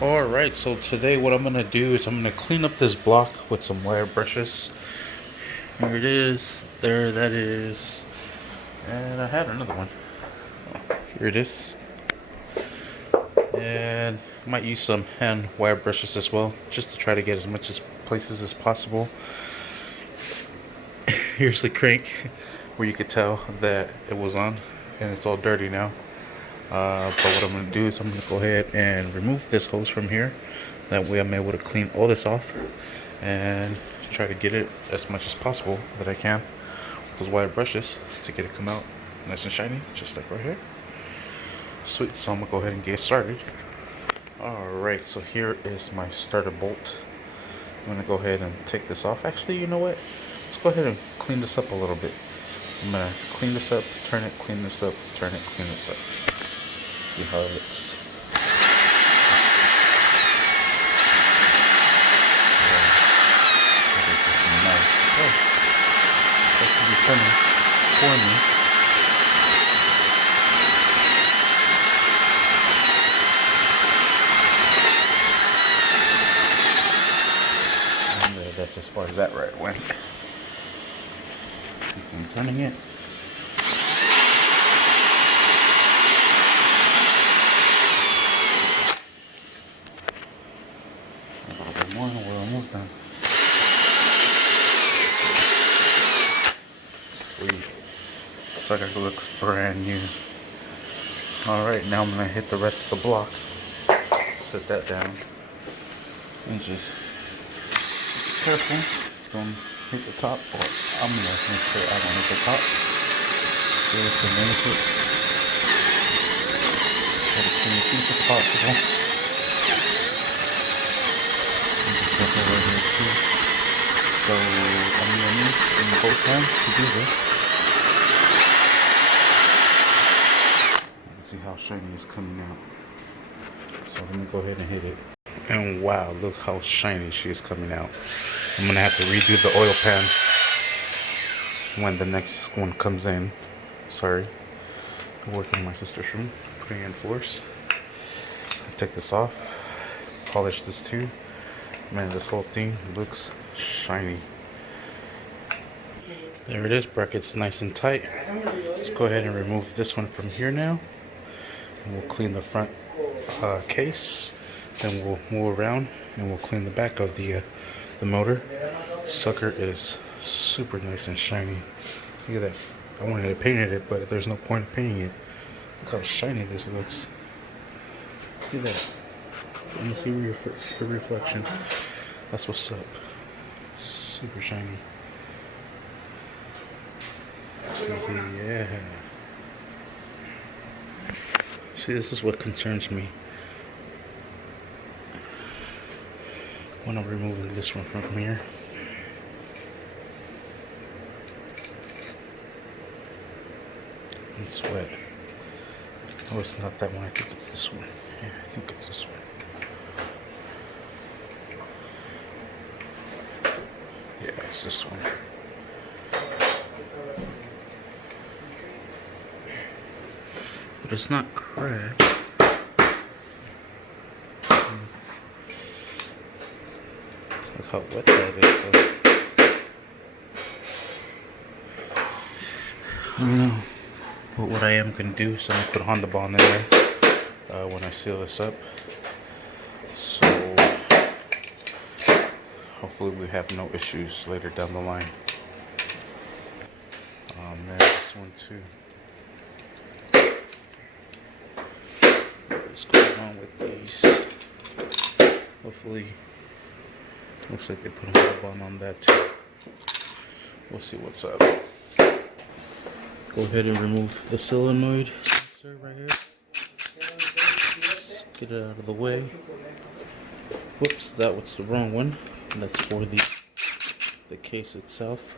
Alright, so today what I'm gonna do is I'm gonna clean up this block with some wire brushes. Here it is, there that is, and I had another one. Here it is. And I might use some hand wire brushes as well, just to try to get as much places as possible. Here's the crank where you could tell that it was on, and it's all dirty now. But what I'm going to do is I'm going to go ahead and remove this hose from here. That way I'm able to clean all this off and try to get it as much as possible that I can with those wire brushes to get it come out nice and shiny, just like right here. Sweet, so I'm going to go ahead and get started. Alright, so here is my starter bolt. I'm going to go ahead and take this off. Actually, you know what? Let's go ahead and clean this up a little bit. I'm going to clean this up, turn it, clean this up, turn it, clean this up. See how it looks. Nice. Oh, that should be turning for me. And that's as far as that right went. So I'm turning it. We're almost done. Sweet. Sucker looks brand new. Alright, now I'm gonna hit the rest of the block. Set that down. And just be careful. Don't hit the top. Or I'm gonna make sure I don't hit the top. Give it some minutes. Try to clean as much as possible. Right here too. So I'm gonna need in both hands to do this. You can see how shiny it's coming out. So let me go ahead and hit it. And wow, look how shiny she is coming out. I'm gonna have to redo the oil pan when the next one comes in. Sorry. I work in my sister's room, putting in force. I take this off, polish this too. Man, this whole thing looks shiny. There it is, brackets nice and tight. Let's go ahead and remove this one from here now. And we'll clean the front case. Then we'll move around and we'll clean the back of the motor. Sucker is super nice and shiny. Look at that. I wanted to paint it, but there's no point in painting it. Look how shiny this looks. Look at that. Let me see the reflection. That's what's up. Super shiny. Yeah. See, this is what concerns me when I'm removing this one from here. It's wet. Oh, it's not that one. I think it's this one. Yeah, I think it's this one. Yeah, it's this one. But it's not cracked. Look how wet that is. So. I don't know. But what I am going to do is I'm going to put Honda Bond in there when I seal this up. So hopefully we have no issues later down the line. Oh man, this one too. What's going on with these? Hopefully, looks like they put a Honda Bond on that too. We'll see what's up. Go ahead and remove the solenoid sensor right here. Just get it out of the way. Whoops, that was the wrong one. That's for the case itself.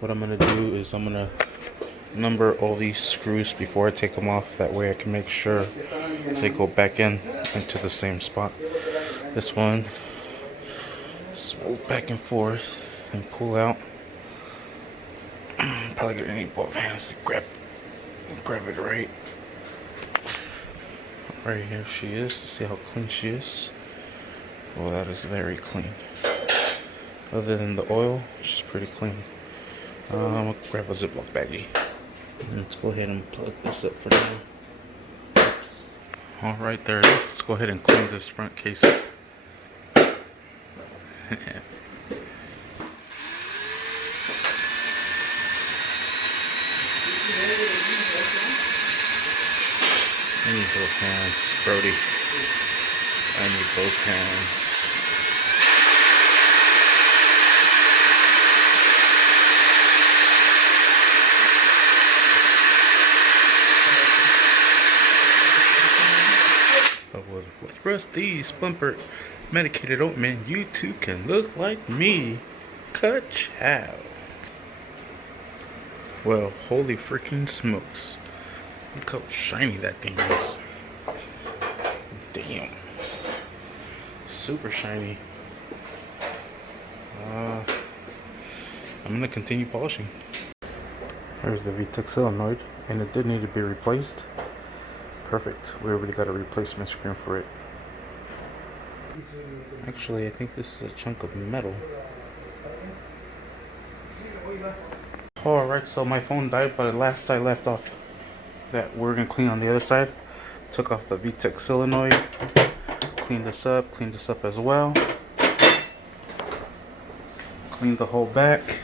What I'm gonna do is I'm gonna number all these screws before I take them off. That way I can make sure they go back into the same spot. This one, just move back and forth and pull out. Probably gonna need both hands to grab it right. Right here she is. See how clean she is? Well, that is very clean. Other than the oil, she's pretty clean. I'm gonna grab a Ziploc baggie. Let's go ahead and plug this up for now. Oops. Alright, there it is. Let's go ahead and clean this front case up. I need those hands, Brody. I need those hands. But with Rusty's bumper medicated oatman, you too can look like me. Ka-chow. Well, holy freaking smokes. Look how shiny that thing is. Damn. Super shiny. I'm gonna continue polishing. There's the v-tec solenoid, and it did need to be replaced. Perfect. We already got a replacement screen for it. Actually, I think this is a chunk of metal. Alright, so my phone died, but last I left off that we're gonna clean on the other side. Took off the v-tec solenoid, cleaned this up as well. Cleaned the whole back.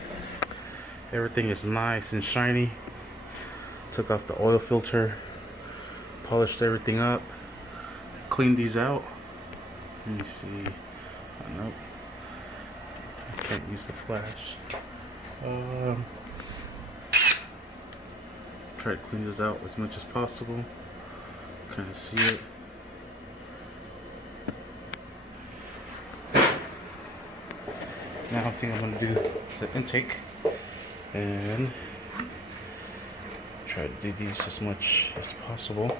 Everything is nice and shiny. Took off the oil filter, polished everything up, cleaned these out. Let me see. Oh, nope. I can't use the flash. Try to clean this out as much as possible. Kind of see it. Now I think I'm gonna do the intake and try to do these as much as possible.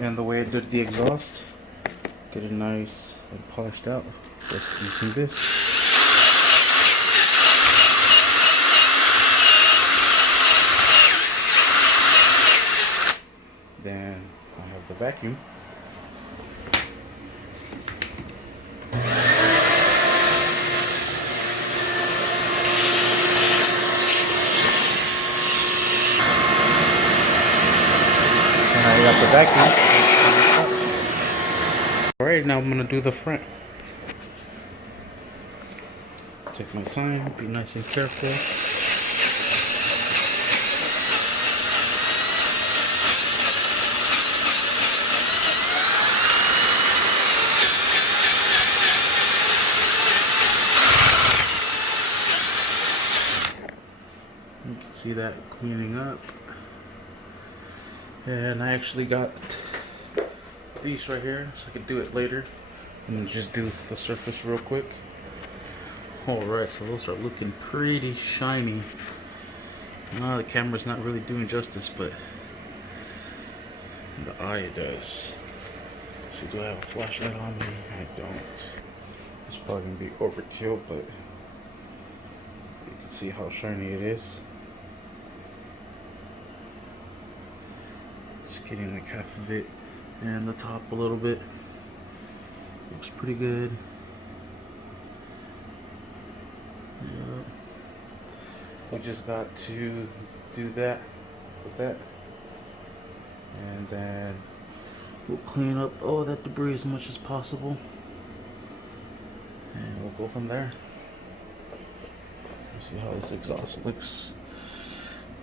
And the way I did the exhaust, get it nice and polished out just using this. Then I have the vacuum. And I got the vacuum. Alright, now I'm gonna do the front. Take my time, be nice and careful. You can see that cleaning up. And I actually got these right here, so I could do it later. And just do the surface real quick. Alright, so those are looking pretty shiny. The camera's not really doing justice, but the eye does. So do I have a flashlight on me? I don't. It's probably gonna be overkill, but you can see how shiny it is. It's getting like half of it and the top a little bit. Looks pretty good. Yeah. We just got to do that with that, and then we'll clean up all that debris as much as possible, and we'll go from there. See how this exhaust looks.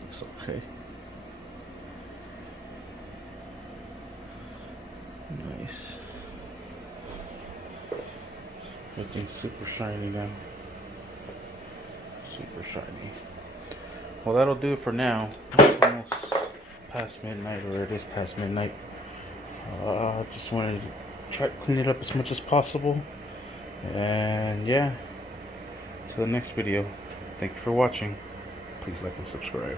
Looks okay. Nice. Everything's super shiny now. Super shiny. Well, that'll do it for now. It's almost past midnight, or it is past midnight. I just wanted to try to clean it up as much as possible. And yeah, to the next video. Thank you for watching. Please like and subscribe.